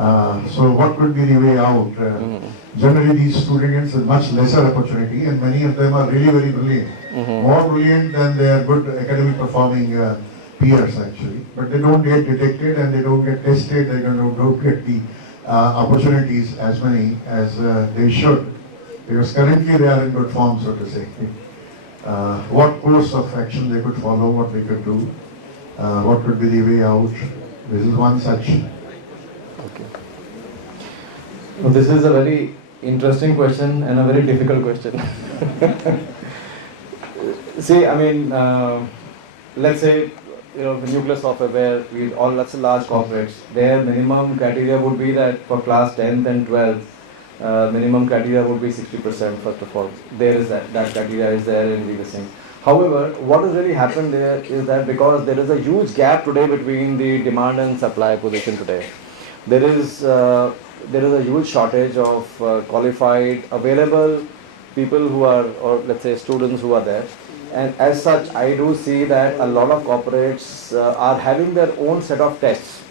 So what could be the way out? Generally, these students have much lesser opportunity, and many of them are really very brilliant, more brilliant than their good academic performing peers actually. But they don't get detected, and they don't get tested. They don't get the opportunities as many as they should, because currently they are in good form, so to say. What course of action they could follow, what we could do, what could be the way out. This is one such. Okay. Well, this is a very interesting question and a very difficult question. See, I mean, let's say, the nuclear software where we all, let's say large corporates, their minimum criteria would be that for class 10th and 12th, minimum criteria would be 60% first of all. There is that criteria is there in the thing. However, what has really happened there is that because there is a huge gap today between the demand and supply position today, there is a huge shortage of qualified, available people who are, or let's say students who are there. And as such, I do see that a lot of corporates are having their own set of tests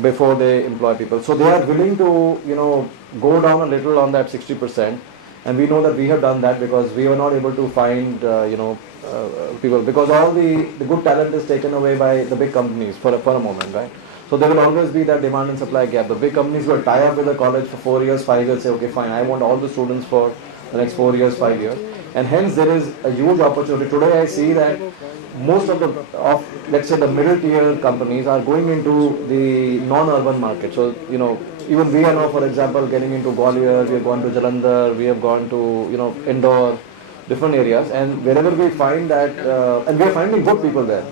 before they employ people. So they are willing to, go down a little on that 60%. And we know that we have done that because we were not able to find, people, because all the good talent is taken away by the big companies for a moment, right? So there will always be that demand and supply gap. The big companies will tie up with the college for 4 years, 5 years, say, okay, fine, I want all the students for the next 4 years, 5 years. And hence there is a huge opportunity. Today I see that most of let's say the middle tier companies are going into the non-urban market. So, even we are now, for example, getting into Gwalior, we have gone to Jalandhar, we have gone to, Indore, different areas, and wherever we find that, and we are finding good people there.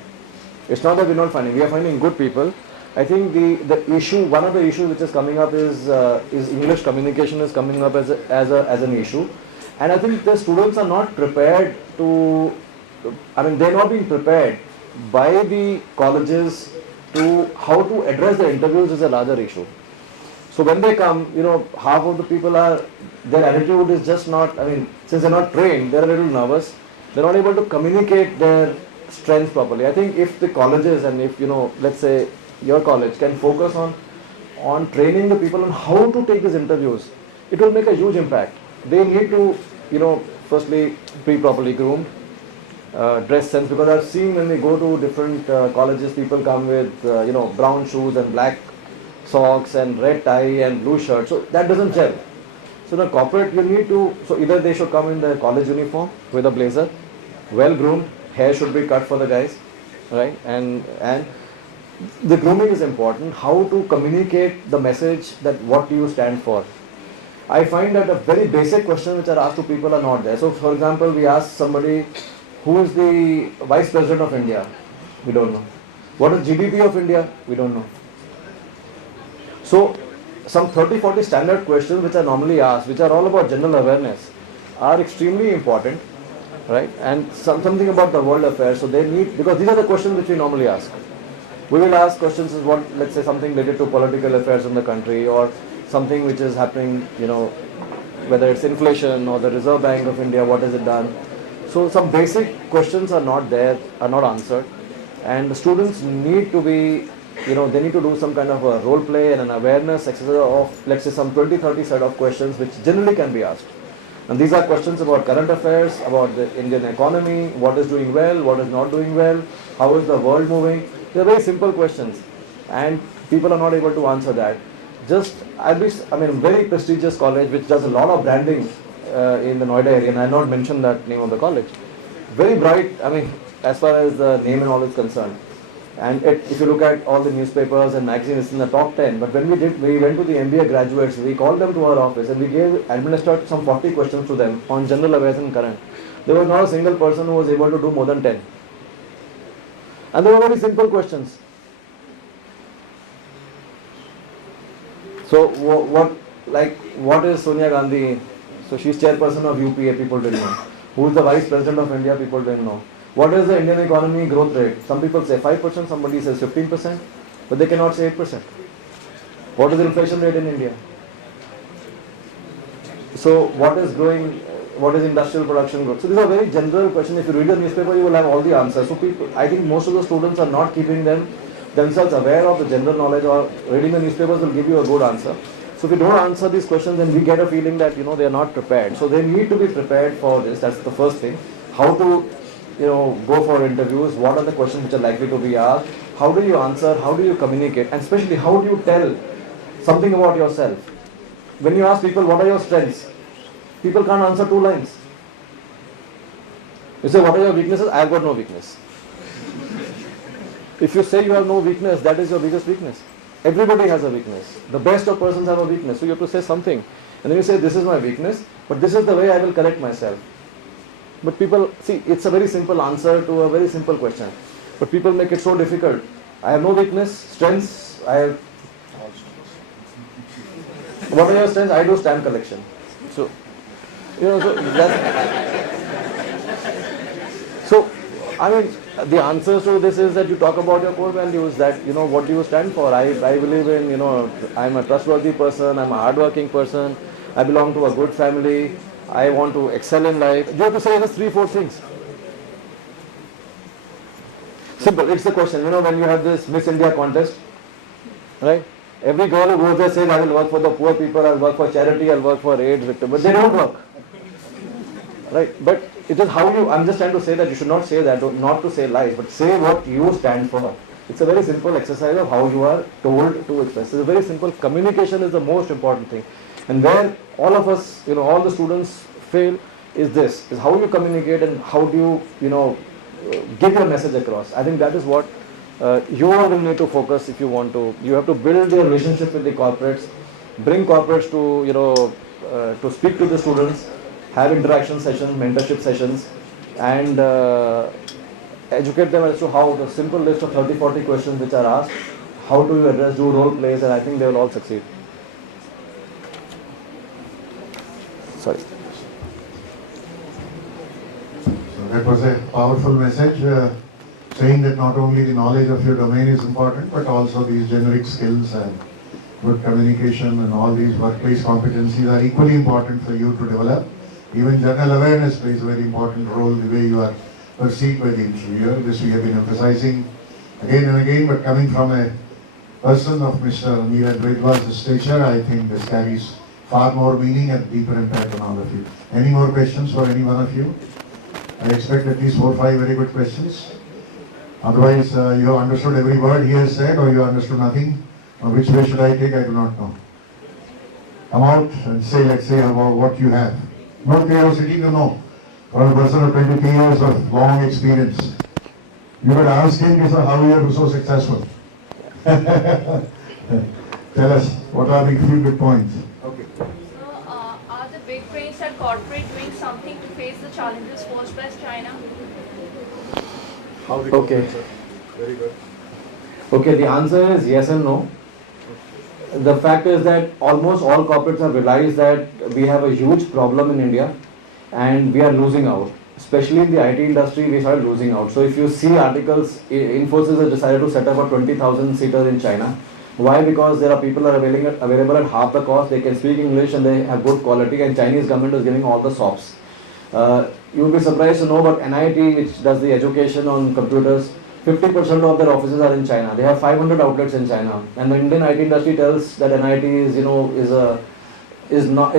It's not that we're not finding, we are finding good people. I think the issue, one of the issues which is coming up is English communication is coming up as an issue. And I think the students are not prepared to, they're not being prepared by the colleges to how to address the interviews is a larger issue. So when they come, half of the people their attitude is just not, since they're not trained, they're a little nervous. They're not able to communicate their strengths properly. I think if the colleges and if, let's say your college can focus on training the people on how to take these interviews, it will make a huge impact. They need to, firstly, be properly groomed, dress sense, because I've seen when we go to different colleges, people come with, brown shoes and black socks and red tie and blue shirt. So that doesn't gel. So the corporate, you need to, so either they should come in the college uniform with a blazer, well groomed, hair should be cut for the guys, right? And the grooming is important, how to communicate the message that what do you stand for. I find that a very basic question which are asked to people are not there. So for example, we ask somebody, who is the Vice President of India? We don't know. What is GDP of India? We don't know. So some 30-40 standard questions which are normally asked, which are all about general awareness, are extremely important, right? And something about the world affairs. So they need, because these are the questions which we normally ask. We will ask questions is what, let's say something related to political affairs in the country, or something which is happening, whether it's inflation or the Reserve Bank of India, what has it done? So some basic questions are not there, are not answered, and the students need to be, they need to do some kind of a role play and an awareness exercise of, let's say, some 20-30 set of questions which generally can be asked. And these are questions about current affairs, about the Indian economy, what is doing well, what is not doing well, how is the world moving. They are very simple questions, and people are not able to answer that. Very prestigious college which does a lot of branding in the Noida area, and I have not mentioned that name of the college. Very bright, as far as the name and all is concerned. And if you look at all the newspapers and magazines, it's in the top 10. But when we went to the MBA graduates, we called them to our office and we administered some 40 questions to them on general affairs and current. There was not a single person who was able to do more than 10. And they were very simple questions. So what is Sonia Gandhi? So she's chairperson of UPA, people didn't know. Who is the Vice President of India? People didn't know. What is the Indian economy growth rate? Some people say 5%, somebody says 15%, but they cannot say 8%. What is the inflation rate in India? So what is growing, what is industrial production growth? So these are very general questions. If you read the newspaper, you will have all the answers. So I think most of the students are not keeping them themselves aware of the general knowledge or reading the newspapers will give you a good answer. So if you don't answer these questions, then we get a feeling that they are not prepared. So they need to be prepared for this. That's the first thing. How to go for interviews. What are the questions which are likely to be asked? How do you answer? How do you communicate? And especially how do you tell something about yourself? When you ask people what are your strengths, people can't answer 2 lines. You say what are your weaknesses? I have got no weakness. If you say you have no weakness, that is your biggest weakness. Everybody has a weakness. The best of persons have a weakness. So you have to say something. And then you say, this is my weakness, but this is the way I will correct myself. But people, see, it's a very simple answer to a very simple question. But people make it so difficult. I have no weakness, strengths, I have... What are your strengths? I do stamp collection. So, so that's... So, I mean, the answer to this is that you talk about your core values, that, what do you stand for? I believe in, I'm a trustworthy person, I'm a hardworking person, I belong to a good family, I want to excel in life. You have to say just 3-4 things. Simple, it's a question. When you have this Miss India contest, right? Every girl who goes there says, I will work for the poor people, I will work for charity, I will work for AIDS victims, but they don't work. Right? But it is how I'm just trying to say that you should not say that, not to say lies, but say what you stand for. It's a very simple exercise of how you are told to express. It's a very simple, communication is the most important thing. And where all of us, all the students fail is this, is how you communicate and how do you, give your message across. I think that is what you will need to focus if you want to. You have to build your relationship with the corporates, bring corporates to, to speak to the students, have interaction sessions, mentorship sessions, and educate them as to how the simple list of 30-40 questions which are asked, how do you address, do role plays, and I think they will all succeed. Sorry. So that was a powerful message, saying that not only the knowledge of your domain is important, but also these generic skills and good communication and all these workplace competencies are equally important for you to develop. Even general awareness plays a very important role, the way you are perceived by the interviewer. This we have been emphasizing again and again, but coming from a person of Mr. Niraj Wedwa's stature, I think this carries far more meaning and deeper impact on all of you. Any more questions for any one of you? I expect at least 4 or 5 very good questions. Otherwise, you have understood every word he has said, or you understood nothing. Or which way should I take? I do not know. Come out and say, let's say, about what you have. More curiosity to know. For a person of 23 years of long experience, you could ask him, how you are so successful. Tell us, what are the few good points? Okay. So, are the big brands and corporate doing something to face the challenges posed by China? How the Okay. corporates are very good. Okay, the answer is yes and no. The fact is that almost all corporates have realized that we have a huge problem in India and we are losing out. Especially in the IT industry, we started losing out. So if you see articles, Infosys has decided to set up a 20,000 seater in China. Why? Because there are people are available at half the cost, they can speak English and they have good quality, and Chinese government is giving all the SOPs. You will be surprised to know about NIT, which does the education on computers. 50% of their offices are in China. They have 500 outlets in China, and the Indian IT industry tells that NIT is not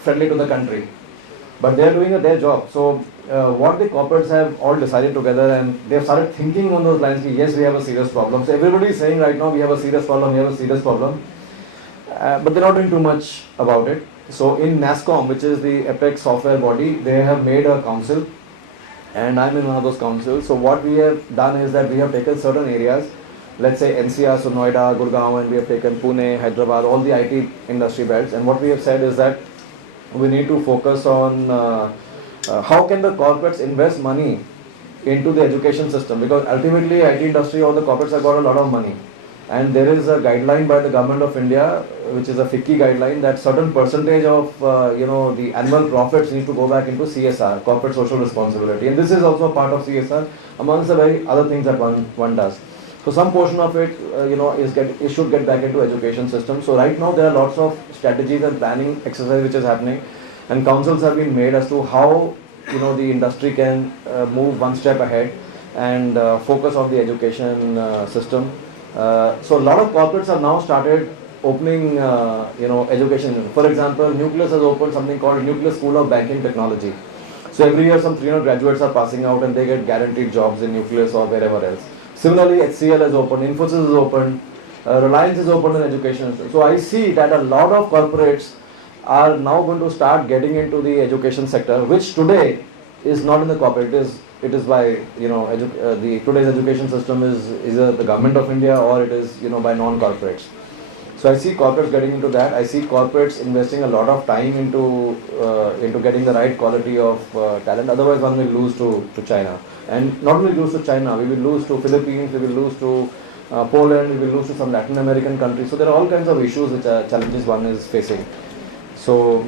friendly to the country, but they are doing their job. So what the corporates have all decided together, and they have started thinking on those lines. Yes, we have a serious problem. So everybody is saying right now we have a serious problem. We have a serious problem, but they're not doing too much about it. So in NASSCOM, which is the apex software body, they have made a council. And I'm in one of those councils. So what we have done is that we have taken certain areas, let's say NCR, so Noida, Gurgaon, and we have taken Pune, Hyderabad, all the IT industry belts. And what we have said is that we need to focus on how can the corporates invest money into the education system, because ultimately IT industry, all the corporates have got a lot of money. And there is a guideline by the government of India, which is a FICCI guideline, that certain percentage of the annual profits need to go back into CSR, corporate social responsibility, and this is also a part of CSR amongst the very other things that one does. So some portion of it, it should get back into education system. So right now there are lots of strategies and planning exercise which is happening, and councils have been made as to how the industry can move one step ahead. and focus on the education system. So a lot of corporates have now started opening, education. For example, Nucleus has opened something called Nucleus School of Banking Technology. So every year some 300 graduates are passing out and they get guaranteed jobs in Nucleus or wherever else. Similarly, HCL has opened, Infosys has opened, Reliance is opened in education. So I see that a lot of corporates are now going to start getting into the education sector, which today is not in the corporate. It is by the today's education system is either the government of India or it is by non-corporates. So I see corporates getting into that. I see corporates investing a lot of time into getting the right quality of talent. Otherwise, one will lose to China, and not only lose to China, we will lose to Philippines, we will lose to Poland, we will lose to some Latin American countries. So there are all kinds of issues which are challenges one is facing. So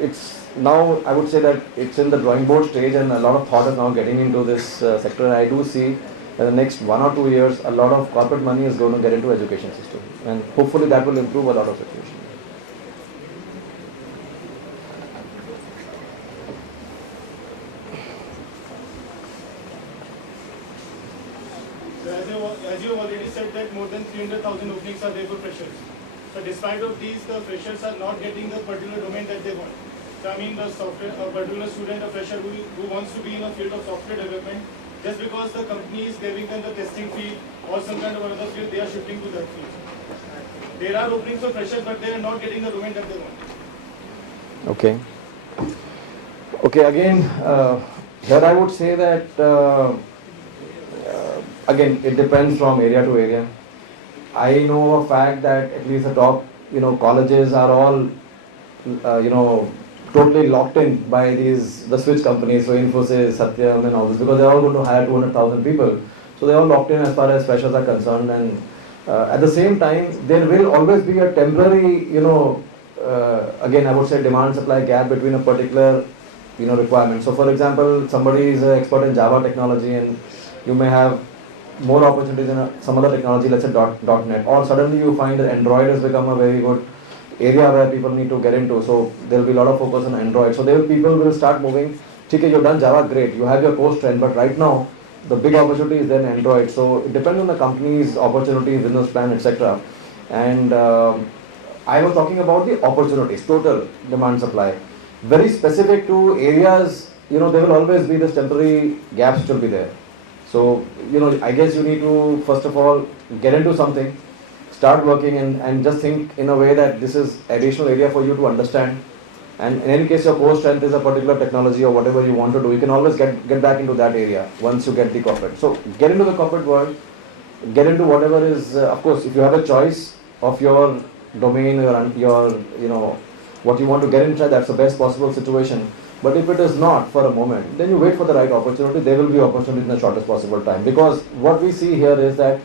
it's now, I would say that it's in the drawing board stage and a lot of thought is now getting into this sector. And I do see in the next 1 or 2 years, a lot of corporate money is going to get into education system. And hopefully that will improve a lot of situation. So as you have already said that more than 300,000 openings are there for freshers. So despite of these, the freshers are not getting the particular domain that they want. So I mean, the software, a particular student, a fresher who wants to be in a field of software development, just because the company is giving them the testing field or some kind of another field, they are shifting to that field. There are openings for freshers, but they are not getting the domain that they want. Okay. Okay, again, here I would say that again, it depends from area to area. I know a fact that at least the top, colleges are all, totally locked in by the switch companies, so Infosys, Satyam and all this, because they're all going to hire 200,000 people. So they're all locked in as far as freshers are concerned, and at the same time, there will always be a temporary, again, I would say demand-supply gap between a particular, requirement. So for example, somebody is an expert in Java technology and you may have more opportunities in some other technology, let's say .NET, or suddenly you find that Android has become a very good area where people need to get into. So there will be a lot of focus on Android. So people will start moving. Okay, you've done Java, great, you have your core strength, but right now the big opportunity is then Android. So it depends on the company's opportunity, business plan, etc. And I was talking about the opportunities, total demand supply. Very specific to areas, there will always be this temporary gaps will be there. So, I guess you need to, first of all, get into something, start working and just think in a way that this is additional area for you to understand. And in any case, your core strength is a particular technology or whatever you want to do, you can always get back into that area once you get the corporate. So, get into the corporate world, get into whatever is, of course, if you have a choice of your domain or your, what you want to get inside, that's the best possible situation. But if it is not for a moment, then you wait for the right opportunity. There will be opportunity in the shortest possible time. Because what we see here is that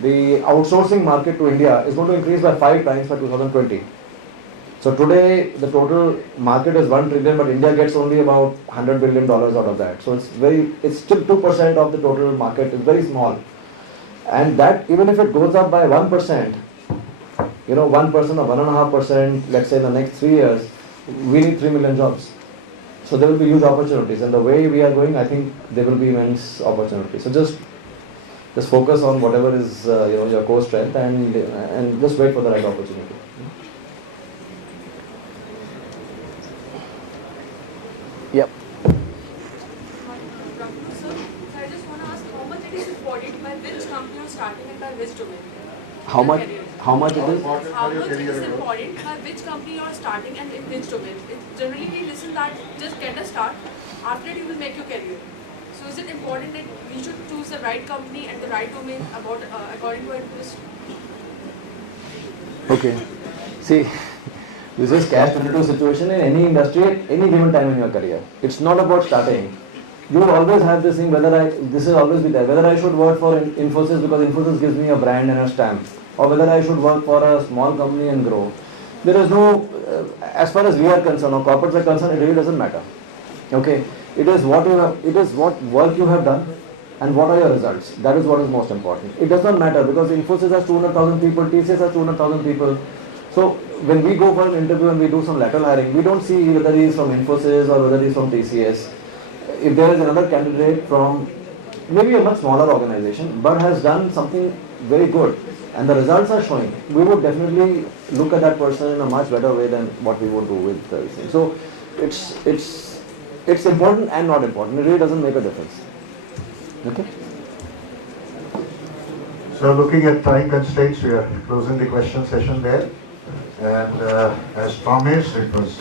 the outsourcing market to India is going to increase by 5 times by 2020. So today the total market is 1 trillion, but India gets only about $100 billion out of that. So it's still 2% of the total market. It's very small. And that, even if it goes up by 1%, 1% or 1.5%, let's say in the next 3 years, we need 3 million jobs. So there will be huge opportunities, and the way we are going, I think there will be immense opportunities. So just focus on whatever is your core strength, and just wait for the right opportunity. Yep. So I just want to ask how much it is important by which company you're starting and by which domain? How much it is? How much it is important by which company you're starting and in which domain? Generally we listen that just get a start, after it you will make your career. So is it important that we should choose the right company and the right domain according to our interest? Okay. See, this is catch-22 situation in any industry at any given time in your career. It's not about starting. You will always have this thing, this will always be there, whether I should work for Infosys because Infosys gives me a brand and a stamp, or whether I should work for a small company and grow. There is no, as far as we are concerned or corporates are concerned, it really doesn't matter. Okay, it is what work you have done and what are your results. That is what is most important. It does not matter because Infosys has 200,000 people, TCS has 200,000 people. So when we go for an interview and we do some lateral hiring, we don't see whether he is from Infosys or whether he is from TCS. If there is another candidate from maybe a much smaller organization, but has done something very good, and the results are showing, we would definitely look at that person in a much better way than what we would do with this thing. So it's important and not important. It really doesn't make a difference. Okay. So looking at time constraints, we are closing the question session there. And as promised, it was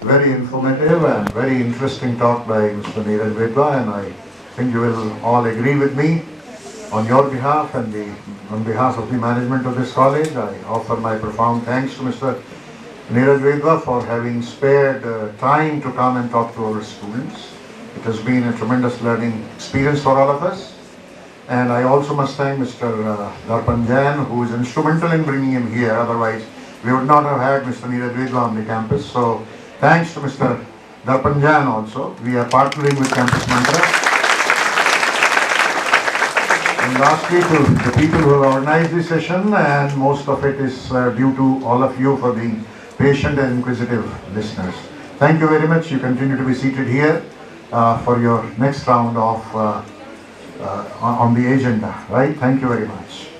very informative and very interesting talk by Mr. Niraj Wedwa, and I think you will all agree with me. On your behalf and on behalf of the management of this college, I offer my profound thanks to Mr. Niraj Wedwa for having spared time to come and talk to our students. It has been a tremendous learning experience for all of us. And I also must thank Mr. Darpan Jain, who is instrumental in bringing him here. Otherwise, we would not have had Mr. Niraj Wedwa on the campus. So, thanks to Mr. Darpan Jain also. We are partnering with Campus Mantra. And lastly, to the people who have organized this session, and most of it is due to all of you for being patient and inquisitive listeners. Thank you very much. You continue to be seated here for your next round of on the agenda, right? Thank you very much.